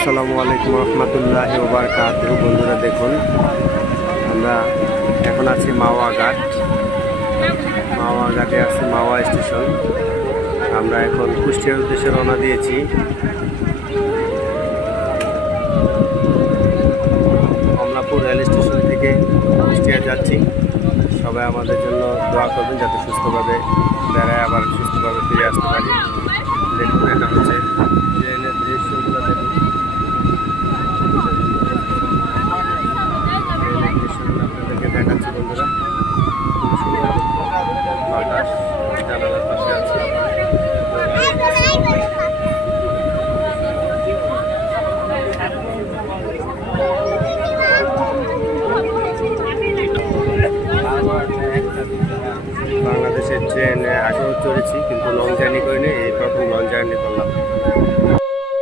আসসালামু আলাইকুম রহমতুল্লাহি ওয়া বারাকাতুহু। বন্ধুরা দেখুন, আমরা এখন আছি মাওয়া ঘাট। মাওয়া ঘাটে আছি, মাওয়া স্টেশন। আমরা এখন কুষ্টিয়ার উদ্দেশ্যে রওনা দিয়েছি। কমলাপুর রেল স্টেশন থেকে কুষ্টিয়া যাচ্ছি। সবাই আমাদের জন্য দোয়া করবেন যাতে সুস্থভাবে বেড়ায় আবার সুস্থভাবে ফিরে আসতে পারি। দেখুন, এটা হচ্ছে ট্রেনের